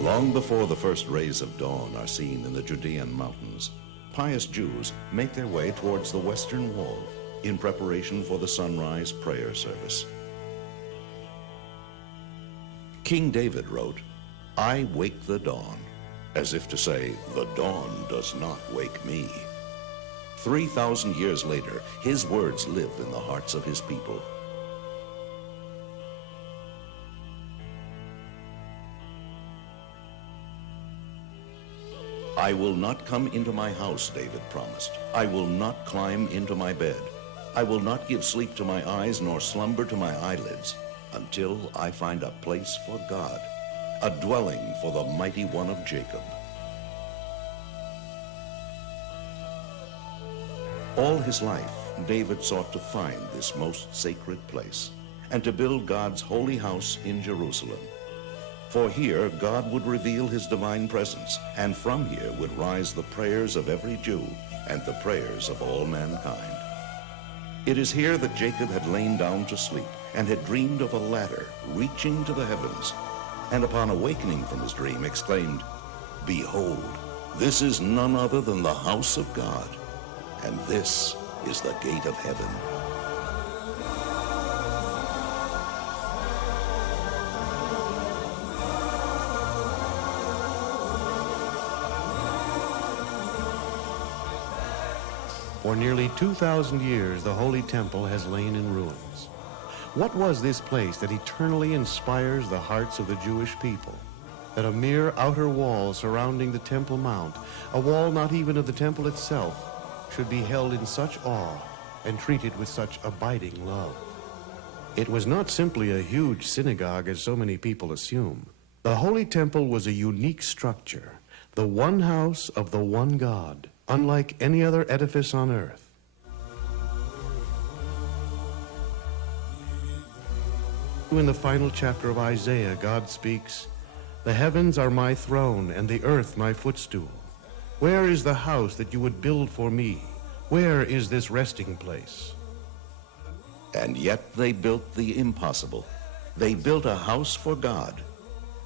Long before the first rays of dawn are seen in the Judean mountains, pious Jews make their way towards the Western Wall in preparation for the sunrise prayer service. King David wrote, "I wake the dawn," as if to say, the dawn does not wake me. 3,000 years later, his words live in the hearts of his people. "I will not come into my house," David promised. "I will not climb into my bed. I will not give sleep to my eyes nor slumber to my eyelids until I find a place for God, a dwelling for the mighty one of Jacob." All his life, David sought to find this most sacred place and to build God's holy house in Jerusalem. For here, God would reveal his divine presence, and from here would rise the prayers of every Jew and the prayers of all mankind. It is here that Jacob had lain down to sleep and had dreamed of a ladder reaching to the heavens, and upon awakening from his dream exclaimed, "Behold, this is none other than the house of God, and this is the gate of heaven." For nearly 2,000 years, the Holy Temple has lain in ruins. What was this place that eternally inspires the hearts of the Jewish people? That a mere outer wall surrounding the Temple Mount, a wall not even of the temple itself, should be held in such awe and treated with such abiding love. It was not simply a huge synagogue as so many people assume. The Holy Temple was a unique structure, the one house of the one God, unlike any other edifice on earth. In the final chapter of Isaiah, God speaks, "The heavens are my throne, and the earth my footstool. Where is the house that you would build for me? Where is this resting place?" And yet they built the impossible. They built a house for God.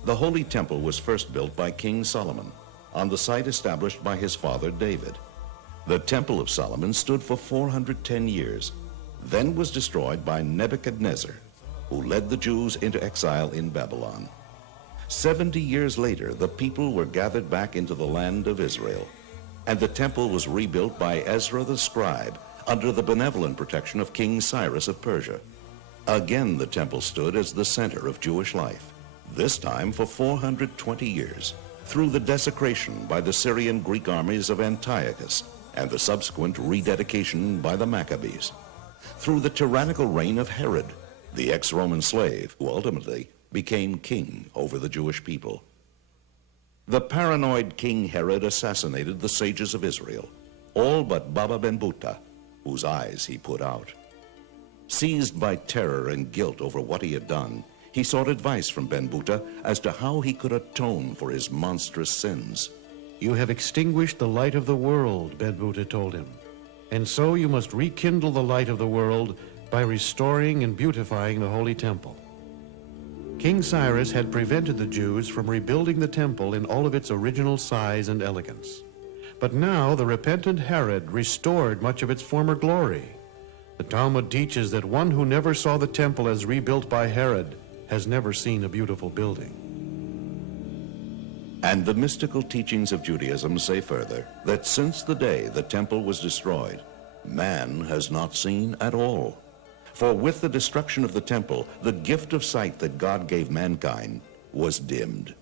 The Holy Temple was first built by King Solomon on the site established by his father David. The Temple of Solomon stood for 410 years, then was destroyed by Nebuchadnezzar, who led the Jews into exile in Babylon. 70 years later, the people were gathered back into the land of Israel, and the temple was rebuilt by Ezra the scribe under the benevolent protection of King Cyrus of Persia. Again, the temple stood as the center of Jewish life, this time for 420 years, through the desecration by the Syrian Greek armies of Antiochus and the subsequent rededication by the Maccabees, through the tyrannical reign of Herod, the ex-Roman slave who ultimately became king over the Jewish people. The paranoid King Herod assassinated the sages of Israel, all but Baba Ben-Buta, whose eyes he put out. Seized by terror and guilt over what he had done, he sought advice from Ben-Buta as to how he could atone for his monstrous sins. "You have extinguished the light of the world," Ben-Buta told him, "and so you must rekindle the light of the world by restoring and beautifying the Holy Temple." King Cyrus had prevented the Jews from rebuilding the temple in all of its original size and elegance. But now the repentant Herod restored much of its former glory. The Talmud teaches that one who never saw the temple as rebuilt by Herod has never seen a beautiful building. And the mystical teachings of Judaism say further that since the day the temple was destroyed, man has not seen at all. For with the destruction of the temple, the gift of sight that God gave mankind was dimmed.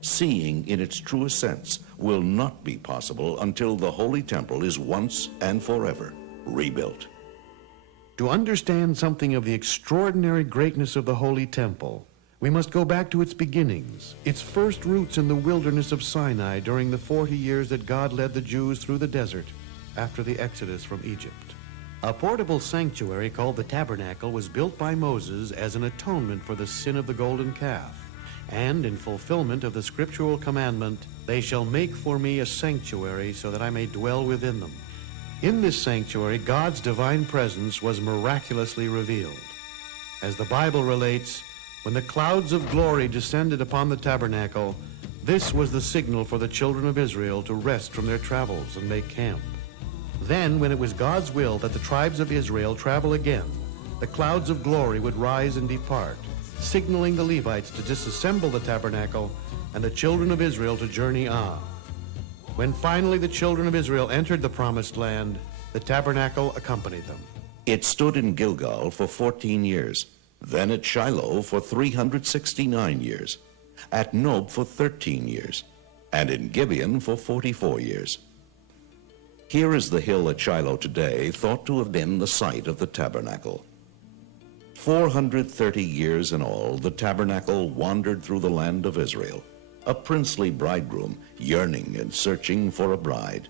Seeing in its truest sense will not be possible until the Holy Temple is once and forever rebuilt. To understand something of the extraordinary greatness of the Holy Temple, we must go back to its beginnings, its first roots in the wilderness of Sinai during the 40 years that God led the Jews through the desert after the Exodus from Egypt. A portable sanctuary called the Tabernacle was built by Moses as an atonement for the sin of the golden calf, and in fulfillment of the scriptural commandment, "They shall make for me a sanctuary so that I may dwell within them." In this sanctuary, God's divine presence was miraculously revealed. As the Bible relates, when the clouds of glory descended upon the tabernacle, this was the signal for the children of Israel to rest from their travels and make camp. Then, when it was God's will that the tribes of Israel travel again, the clouds of glory would rise and depart, signaling the Levites to disassemble the tabernacle and the children of Israel to journey on. When finally the children of Israel entered the promised land, the tabernacle accompanied them. It stood in Gilgal for 14 years, then at Shiloh for 369 years, at Nob for 13 years, and in Gibeon for 44 years. Here is the hill at Shiloh today, thought to have been the site of the tabernacle. 430 years in all, the tabernacle wandered through the land of Israel, a princely bridegroom yearning and searching for a bride.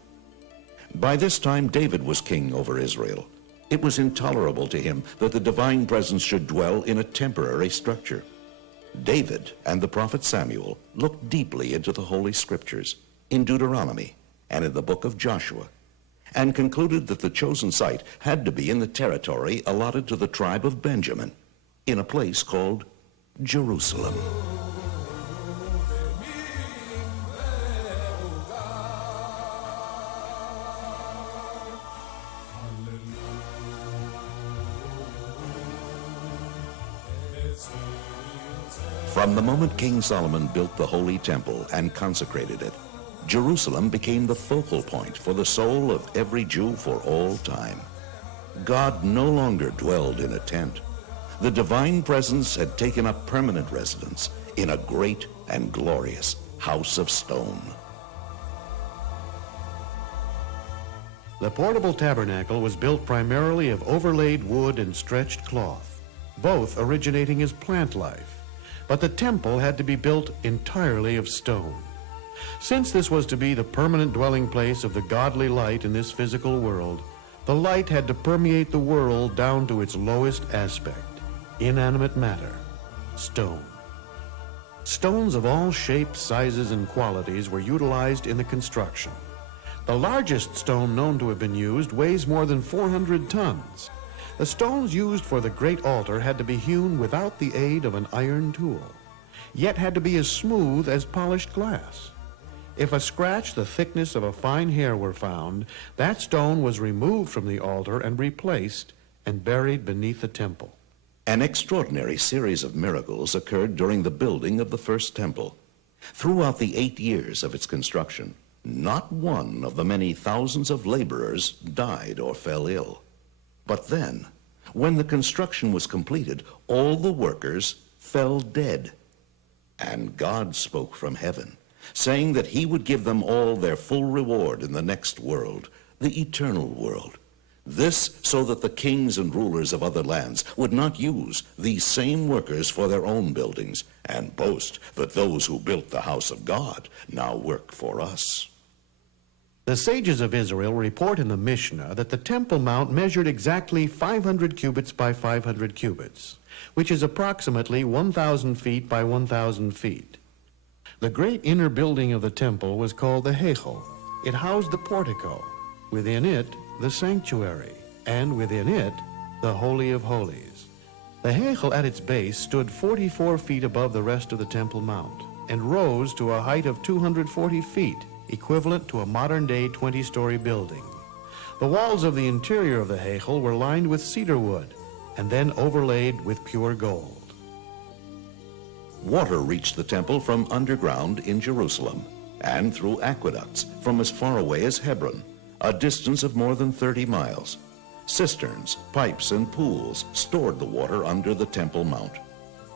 By this time, David was king over Israel. It was intolerable to him that the divine presence should dwell in a temporary structure. David and the prophet Samuel looked deeply into the Holy Scriptures, in Deuteronomy and in the book of Joshua, and concluded that the chosen site had to be in the territory allotted to the tribe of Benjamin, in a place called Jerusalem. From the moment King Solomon built the Holy Temple and consecrated it, Jerusalem became the focal point for the soul of every Jew for all time. God no longer dwelled in a tent. The divine presence had taken up permanent residence in a great and glorious house of stone. The portable tabernacle was built primarily of overlaid wood and stretched cloth, both originating as plant life. But the temple had to be built entirely of stone. Since this was to be the permanent dwelling place of the godly light in this physical world, the light had to permeate the world down to its lowest aspect, inanimate matter, stone. Stones of all shapes, sizes, and qualities were utilized in the construction. The largest stone known to have been used weighs more than 400 tons. The stones used for the great altar had to be hewn without the aid of an iron tool, yet had to be as smooth as polished glass. If a scratch the thickness of a fine hair were found, that stone was removed from the altar and replaced and buried beneath the temple. An extraordinary series of miracles occurred during the building of the first temple. Throughout the 8 years of its construction, not one of the many thousands of laborers died or fell ill. But then, when the construction was completed, all the workers fell dead. And God spoke from heaven, saying that he would give them all their full reward in the next world, the eternal world. This so that the kings and rulers of other lands would not use these same workers for their own buildings and boast that those who built the house of God now work for us. The sages of Israel report in the Mishnah that the Temple Mount measured exactly 500 cubits by 500 cubits, which is approximately 1,000 feet by 1,000 feet. The great inner building of the temple was called the Heichal. It housed the portico, within it the sanctuary, and within it the Holy of Holies. The Heichal at its base stood 44 feet above the rest of the Temple Mount and rose to a height of 240 feet, equivalent to a modern-day 20-story building. The walls of the interior of the Heichal were lined with cedar wood and then overlaid with pure gold. Water reached the temple from underground in Jerusalem and through aqueducts from as far away as Hebron, a distance of more than 30 miles. Cisterns, pipes, and pools stored the water under the Temple Mount.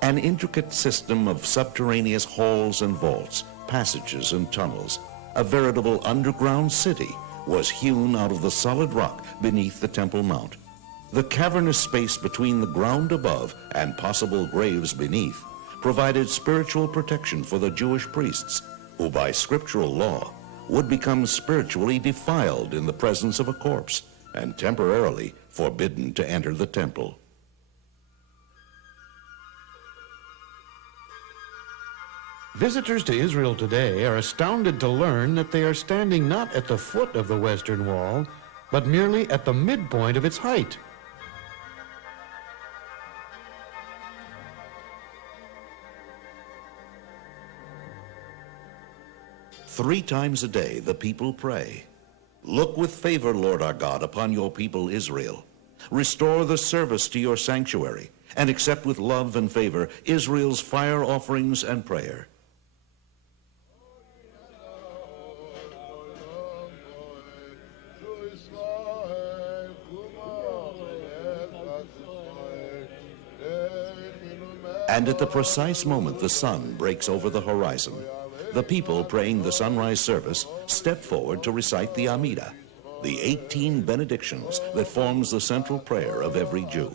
An intricate system of subterraneous halls and vaults, passages and tunnels, a veritable underground city, was hewn out of the solid rock beneath the Temple Mount. The cavernous space between the ground above and possible graves beneath provided spiritual protection for the Jewish priests, who by scriptural law would become spiritually defiled in the presence of a corpse and temporarily forbidden to enter the temple. Visitors to Israel today are astounded to learn that they are standing not at the foot of the Western Wall, but merely at the midpoint of its height. Three times a day the people pray, "Look with favor, Lord our God, upon your people Israel. Restore the service to your sanctuary, and accept with love and favor Israel's fire offerings and prayer." And at the precise moment the sun breaks over the horizon, the people praying the sunrise service step forward to recite the Amidah, the 18 benedictions that forms the central prayer of every Jew.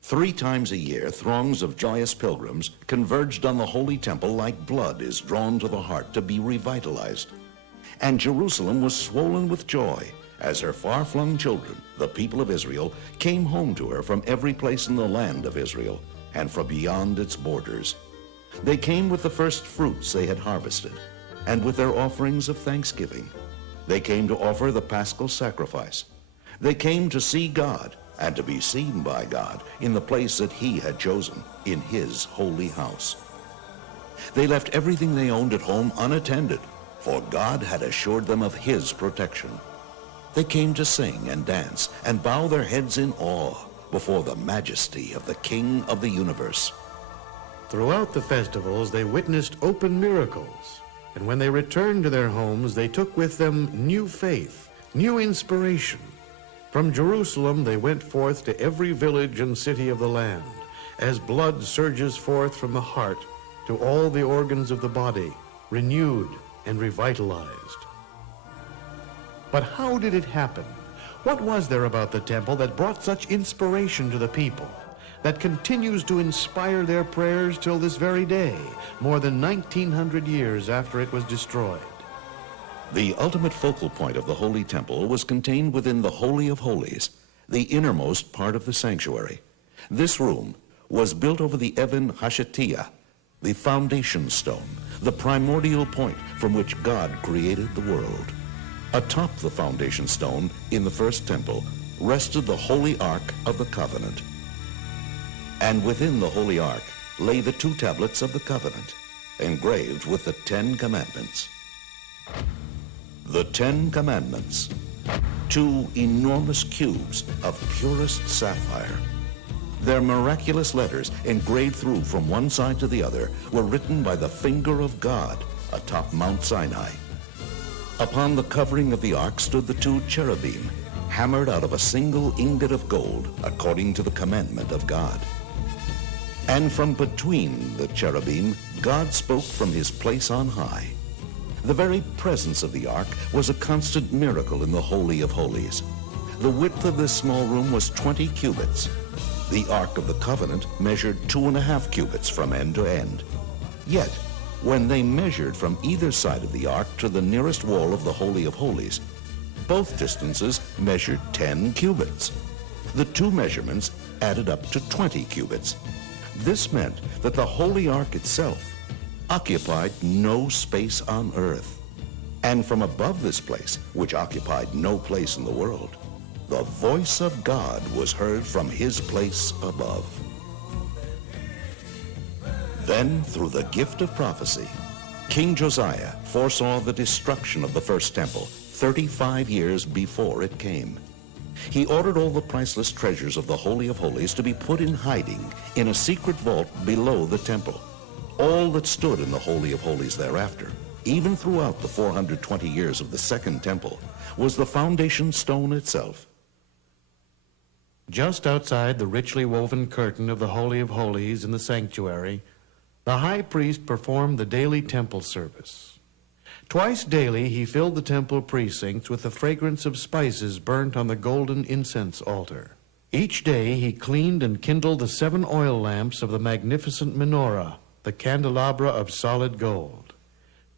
Three times a year, throngs of joyous pilgrims converged on the Holy Temple like blood is drawn to the heart to be revitalized. And Jerusalem was swollen with joy as her far-flung children, the people of Israel, came home to her from every place in the land of Israel and from beyond its borders. They came with the first fruits they had harvested and with their offerings of thanksgiving. They came to offer the paschal sacrifice. They came to see God and to be seen by God in the place that he had chosen, in his holy house. They left everything they owned at home unattended, for God had assured them of his protection. They came to sing and dance and bow their heads in awe before the majesty of the King of the universe. Throughout the festivals, they witnessed open miracles, and when they returned to their homes, they took with them new faith, new inspiration. From Jerusalem, they went forth to every village and city of the land, as blood surges forth from the heart to all the organs of the body, renewed and revitalized. But how did it happen? What was there about the temple that brought such inspiration to the people, that continues to inspire their prayers till this very day, more than 1900 years after it was destroyed? The ultimate focal point of the Holy Temple was contained within the Holy of Holies, the innermost part of the sanctuary. This room was built over the Even Hashatiyah, the foundation stone, the primordial point from which God created the world. Atop the foundation stone in the first temple rested the Holy Ark of the Covenant. And within the Holy Ark lay the 2 tablets of the Covenant, engraved with the 10 Commandments. The 10 Commandments, 2 enormous cubes of purest sapphire. Their miraculous letters, engraved through from one side to the other, were written by the finger of God atop Mount Sinai. Upon the covering of the ark stood the 2 cherubim, hammered out of a single ingot of gold, according to the commandment of God. And from between the cherubim, God spoke from his place on high. The very presence of the ark was a constant miracle in the Holy of Holies. The width of this small room was 20 cubits. The Ark of the Covenant measured 2.5 cubits from end to end. Yet, when they measured from either side of the ark to the nearest wall of the Holy of Holies, both distances measured 10 cubits. The 2 measurements added up to 20 cubits. This meant that the Holy Ark itself occupied no space on earth. And from above this place, which occupied no place in the world, the voice of God was heard from his place above. Then, through the gift of prophecy, King Josiah foresaw the destruction of the first temple 35 years before it came. He ordered all the priceless treasures of the Holy of Holies to be put in hiding in a secret vault below the temple. All that stood in the Holy of Holies thereafter, even throughout the 420 years of the Second Temple, was the foundation stone itself. Just outside the richly woven curtain of the Holy of Holies in the sanctuary, the high priest performed the daily temple service. Twice daily he filled the temple precincts with the fragrance of spices burnt on the golden incense altar. Each day he cleaned and kindled the 7 oil lamps of the magnificent menorah, the candelabra of solid gold.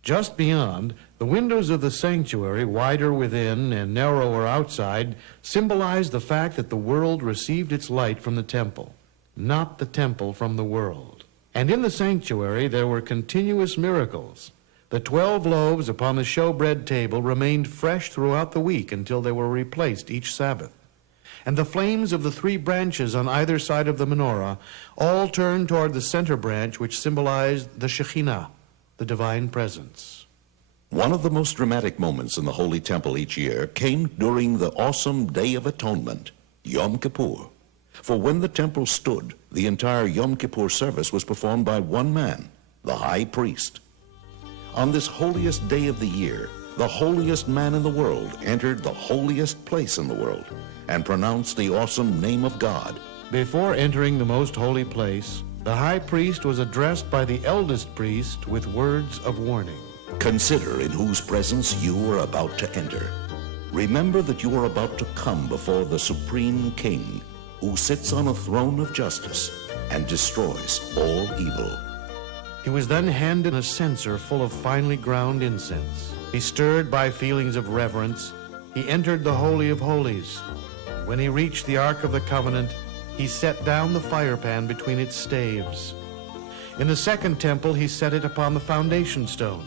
Just beyond, the windows of the sanctuary, wider within and narrower outside, symbolized the fact that the world received its light from the temple, not the temple from the world. And in the sanctuary there were continuous miracles. The 12 loaves upon the showbread table remained fresh throughout the week until they were replaced each Sabbath. And the flames of the 3 branches on either side of the menorah all turned toward the center branch, which symbolized the Shekhinah, the divine presence. One of the most dramatic moments in the Holy Temple each year came during the awesome Day of Atonement, Yom Kippur. For when the temple stood, the entire Yom Kippur service was performed by one man, the high priest. On this holiest day of the year, the holiest man in the world entered the holiest place in the world and pronounced the awesome name of God. Before entering the most holy place, the high priest was addressed by the eldest priest with words of warning. Consider in whose presence you are about to enter. Remember that you are about to come before the Supreme King, who sits on a throne of justice and destroys all evil. He was then handed a censer full of finely ground incense. He, stirred by feelings of reverence, he entered the Holy of Holies. When he reached the Ark of the Covenant, he set down the fire pan between its staves. In the second temple, he set it upon the foundation stone.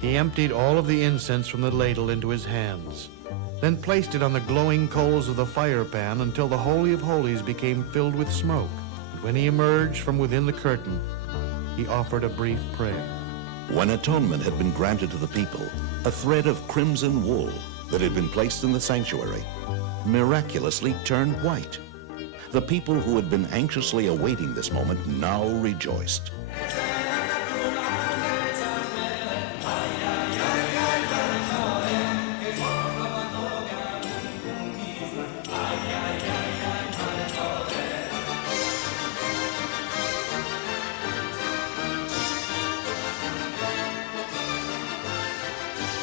He emptied all of the incense from the ladle into his hands, then placed it on the glowing coals of the fire pan until the Holy of Holies became filled with smoke. And when he emerged from within the curtain, he offered a brief prayer. When atonement had been granted to the people, a thread of crimson wool that had been placed in the sanctuary miraculously turned white. The people who had been anxiously awaiting this moment now rejoiced.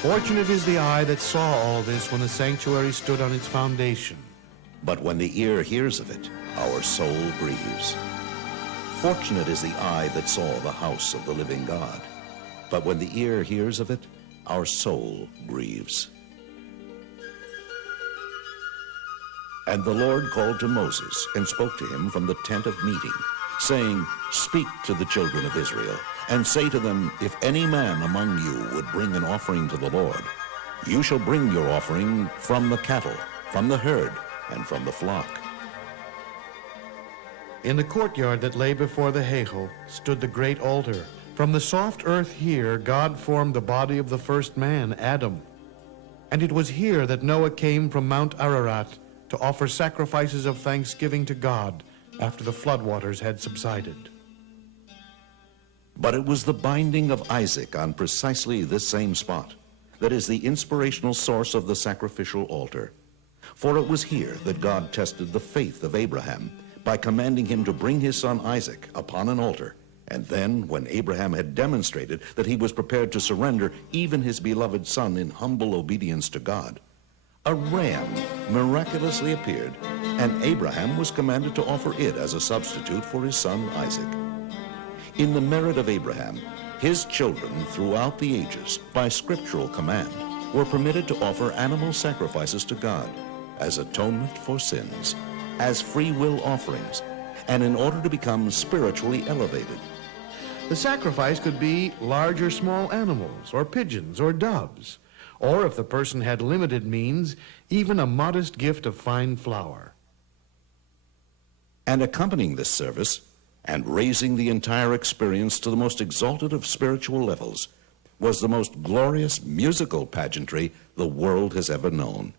Fortunate is the eye that saw all this when the sanctuary stood on its foundation. But when the ear hears of it, our soul grieves. Fortunate is the eye that saw the house of the living God. But when the ear hears of it, our soul grieves. And the Lord called to Moses and spoke to him from the tent of meeting, saying, Speak to the children of Israel, and say to them, If any man among you would bring an offering to the Lord, you shall bring your offering from the cattle, from the herd, and from the flock. In the courtyard that lay before the Heichal stood the great altar. From the soft earth here, God formed the body of the first man, Adam. And it was here that Noah came from Mount Ararat to offer sacrifices of thanksgiving to God after the floodwaters had subsided. But it was the binding of Isaac on precisely this same spot that is the inspirational source of the sacrificial altar. For it was here that God tested the faith of Abraham by commanding him to bring his son Isaac upon an altar. And then, when Abraham had demonstrated that he was prepared to surrender even his beloved son in humble obedience to God, a ram miraculously appeared, and Abraham was commanded to offer it as a substitute for his son Isaac. In the merit of Abraham, his children throughout the ages, by scriptural command, were permitted to offer animal sacrifices to God as atonement for sins, as free will offerings, and in order to become spiritually elevated. The sacrifice could be large or small animals, or pigeons, or doves, or if the person had limited means, even a modest gift of fine flour. And accompanying this service, and raising the entire experience to the most exalted of spiritual levels, was the most glorious musical pageantry the world has ever known.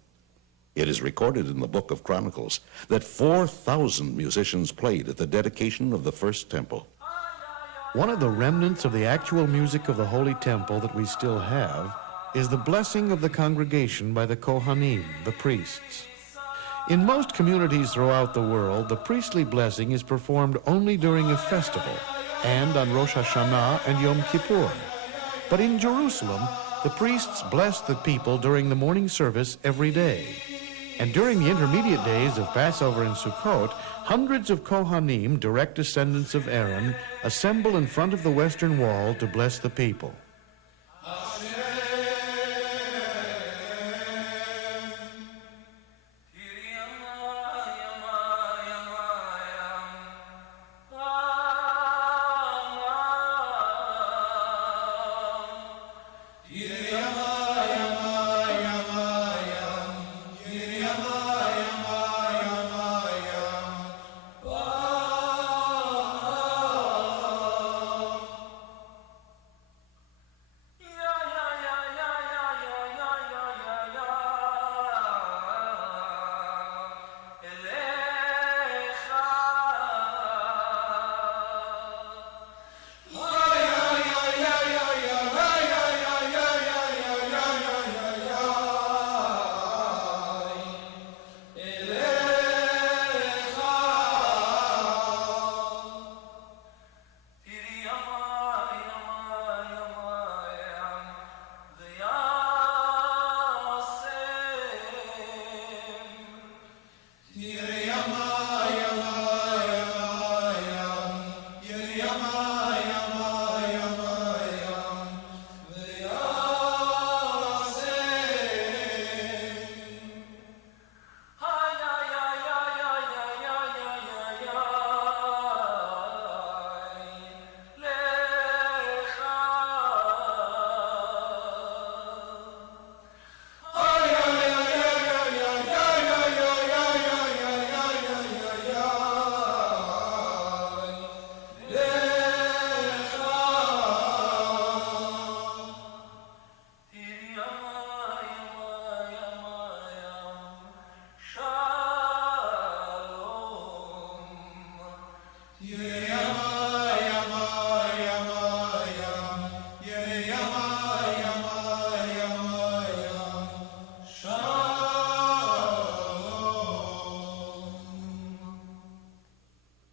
It is recorded in the Book of Chronicles that 4,000 musicians played at the dedication of the first temple. One of the remnants of the actual music of the Holy Temple that we still have is the blessing of the congregation by the Kohanim, the priests. In most communities throughout the world, the priestly blessing is performed only during a festival and on Rosh Hashanah and Yom Kippur. But in Jerusalem, the priests bless the people during the morning service every day. And during the intermediate days of Passover and Sukkot, hundreds of Kohanim, direct descendants of Aaron, assemble in front of the western wall to bless the people.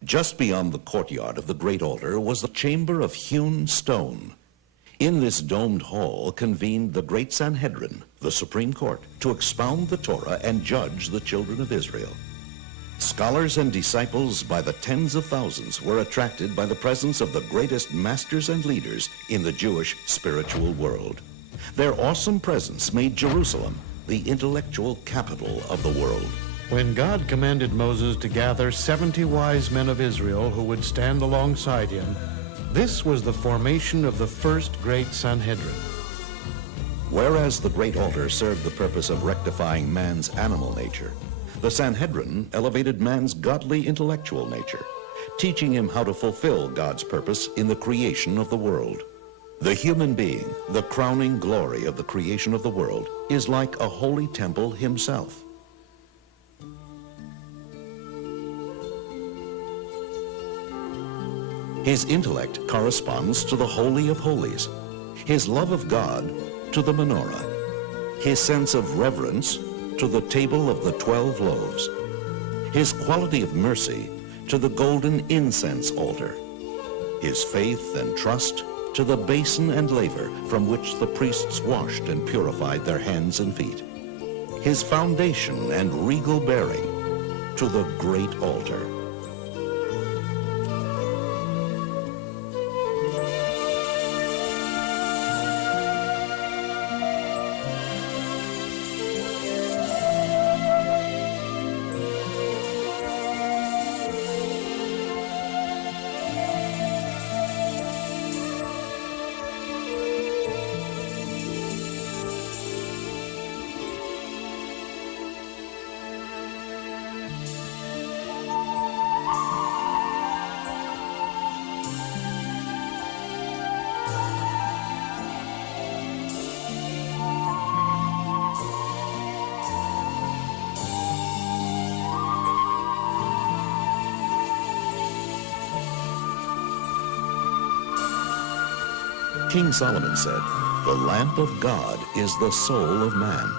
Just beyond the courtyard of the great altar was the chamber of hewn stone. In this domed hall convened the great Sanhedrin, the Supreme Court, to expound the Torah and judge the children of Israel. Scholars and disciples by the tens of thousands were attracted by the presence of the greatest masters and leaders in the Jewish spiritual world. Their awesome presence made Jerusalem the intellectual capital of the world. When God commanded Moses to gather 70 wise men of Israel who would stand alongside him, this was the formation of the first great Sanhedrin. Whereas the great altar served the purpose of rectifying man's animal nature, the Sanhedrin elevated man's godly intellectual nature, teaching him how to fulfill God's purpose in the creation of the world. The human being, the crowning glory of the creation of the world, is like a holy temple himself. His intellect corresponds to the Holy of Holies, his love of God to the menorah, his sense of reverence to the table of the 12 loaves, his quality of mercy to the golden incense altar, his faith and trust to the basin and laver from which the priests washed and purified their hands and feet, his foundation and regal bearing to the great altar. King Solomon said, "The lamp of God is the soul of man."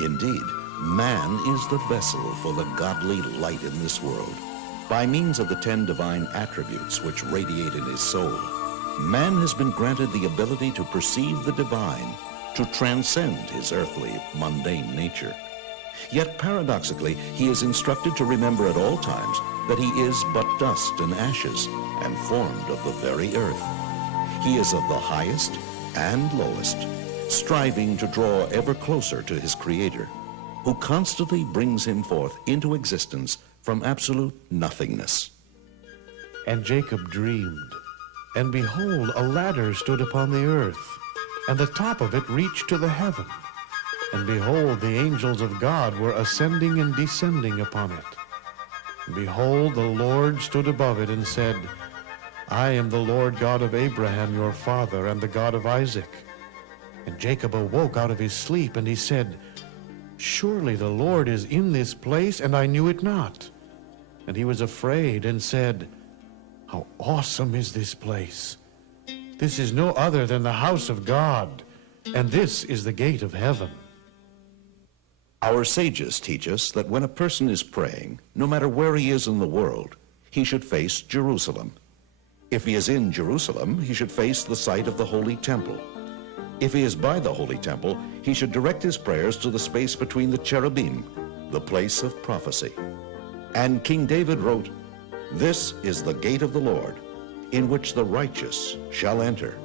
Indeed, man is the vessel for the godly light in this world. By means of the 10 divine attributes which radiate in his soul, man has been granted the ability to perceive the divine, to transcend his earthly, mundane nature. Yet paradoxically, he is instructed to remember at all times that he is but dust and ashes, and formed of the very earth. He is of the highest and lowest, striving to draw ever closer to his Creator, who constantly brings him forth into existence from absolute nothingness. And Jacob dreamed, and behold, a ladder stood upon the earth, and the top of it reached to the heaven. And behold, the angels of God were ascending and descending upon it. And behold, the Lord stood above it and said, "I am the Lord God of Abraham your father, and the God of Isaac." And Jacob awoke out of his sleep, and he said, "Surely the Lord is in this place, and I knew it not." And he was afraid and said, "How awesome is this place! This is no other than the house of God, and this is the gate of heaven." Our sages teach us that when a person is praying, no matter where he is in the world, he should face Jerusalem. If he is in Jerusalem, he should face the site of the Holy Temple. If he is by the Holy Temple, he should direct his prayers to the space between the cherubim, the place of prophecy. And King David wrote, "This is the gate of the Lord, in which the righteous shall enter."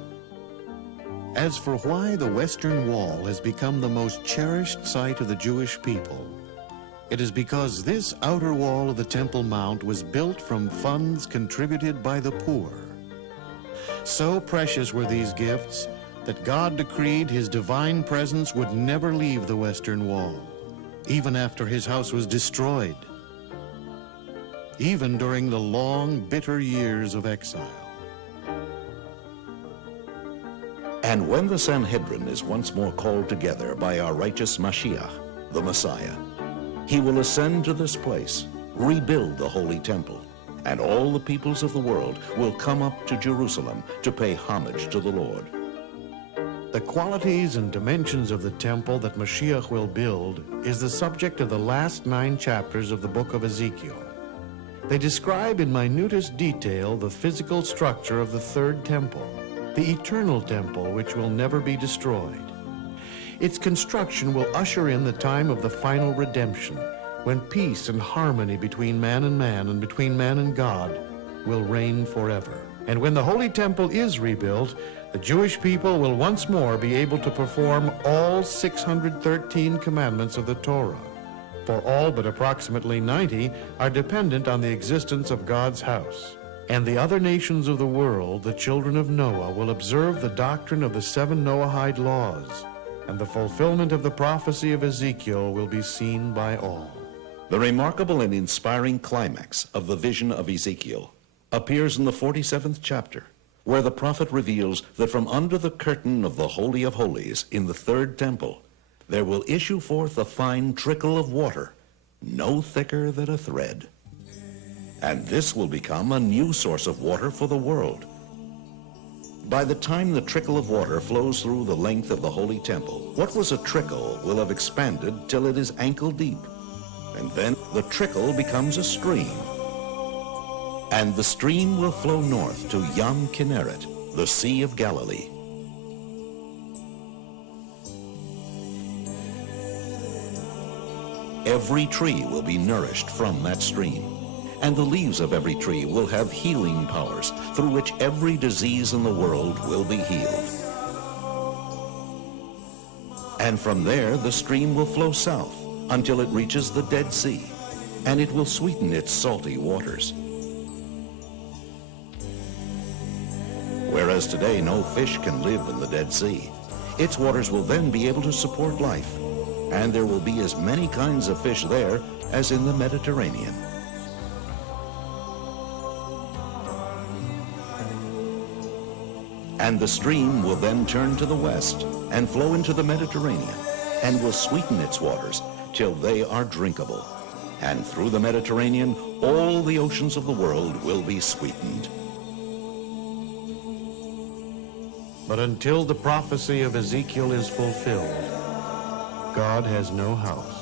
As for why the Western Wall has become the most cherished site of the Jewish people, it is because this outer wall of the Temple Mount was built from funds contributed by the poor. So precious were these gifts that God decreed his divine presence would never leave the Western Wall, even after his house was destroyed, even during the long, bitter years of exile. And when the Sanhedrin is once more called together by our righteous Mashiach, the Messiah, he will ascend to this place, rebuild the Holy Temple, and all the peoples of the world will come up to Jerusalem to pay homage to the Lord. The qualities and dimensions of the temple that Mashiach will build is the subject of the last 9 chapters of the book of Ezekiel. They describe in minutest detail the physical structure of the third temple, the eternal temple which will never be destroyed. Its construction will usher in the time of the final redemption, when peace and harmony between man and between man and God will reign forever. And when the Holy Temple is rebuilt, the Jewish people will once more be able to perform all 613 commandments of the Torah, for all but approximately 90 are dependent on the existence of God's house. And the other nations of the world, the children of Noah, will observe the doctrine of the 7 Noahide laws, and the fulfillment of the prophecy of Ezekiel will be seen by all. The remarkable and inspiring climax of the vision of Ezekiel appears in the 47th chapter, where the prophet reveals that from under the curtain of the Holy of Holies in the third temple, there will issue forth a fine trickle of water, no thicker than a thread. And this will become a new source of water for the world. By the time the trickle of water flows through the length of the Holy Temple, what was a trickle will have expanded till it is ankle deep. And then the trickle becomes a stream. And the stream will flow north to Yam Kinneret, the Sea of Galilee. Every tree will be nourished from that stream, and the leaves of every tree will have healing powers through which every disease in the world will be healed. And from there, the stream will flow south until it reaches the Dead Sea, and it will sweeten its salty waters. Whereas today no fish can live in the Dead Sea, its waters will then be able to support life, and there will be as many kinds of fish there as in the Mediterranean. And the stream will then turn to the west and flow into the Mediterranean, and will sweeten its waters till they are drinkable. And through the Mediterranean, all the oceans of the world will be sweetened. But until the prophecy of Ezekiel is fulfilled, God has no house.